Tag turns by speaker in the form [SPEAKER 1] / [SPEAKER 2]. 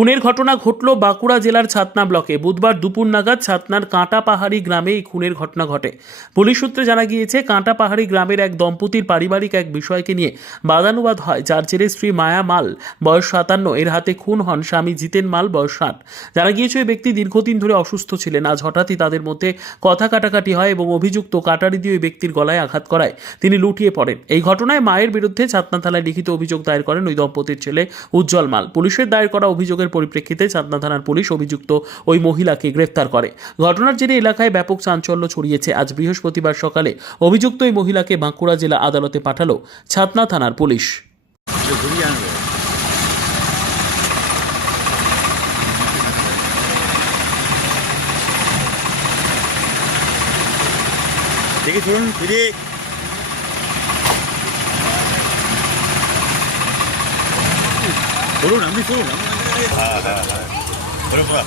[SPEAKER 1] খুনের ঘটনা ঘটল বাঁকুড়া জেলার ছাতনা ব্লকে। বুধবার দুপুর নাগাদ ছাতনার কাঁটা পাহাড়ি গ্রামে এই খুনের ঘটনা ঘটে। পুলিশ সূত্রে জানা গিয়েছে, কাঁটা পাহাড়ি গ্রামের এক দম্পতির পারিবারিক এক বিষয়কে নিয়ে বাদানুবাদ হয়, যার জেরে স্ত্রী মায়া মাল, বয়স সাতান্ন, এর হাতে খুন হন স্বামী জিতেন মাল, বয়স ষাট। জানা গিয়েছে, ওই ব্যক্তি দীর্ঘদিন ধরে অসুস্থ ছিলেন। আজ হঠাৎই তাদের মধ্যে কথা কাটাকাটি হয় এবং অভিযুক্ত কাটারি দিয়ে ওই ব্যক্তির গলায় আঘাত করায়। তিনি লুটিয়ে পড়েন। এই ঘটনায় মায়ের বিরুদ্ধে ছাতনা থানায় লিখিত অভিযোগ দায়ের করেন ওই দম্পতির ছেলে উজ্জ্বল মাল। পুলিশের দায়ের করা অভিযোগের পরিপ্রেক্ষিতে চাঁদনা থানার পুলিশ অভিযুক্ত ওই মহিলাকে গ্রেফতার করে। ঘটনার জেরে এলাকায় ব্যাপক চাঞ্চল্য ছড়িয়েছে। আজ বৃহস্পতিবার সকালে অভিযুক্ত ওই মহিলাকে বাঁকুড়া জেলা আদালতে পাঠালো ছাতনা থানার পুলিশ।
[SPEAKER 2] দেখি শুনুন, ফিরে। আপনি হ্যাঁ হ্যাঁ হ্যাঁ বলুন বলুন।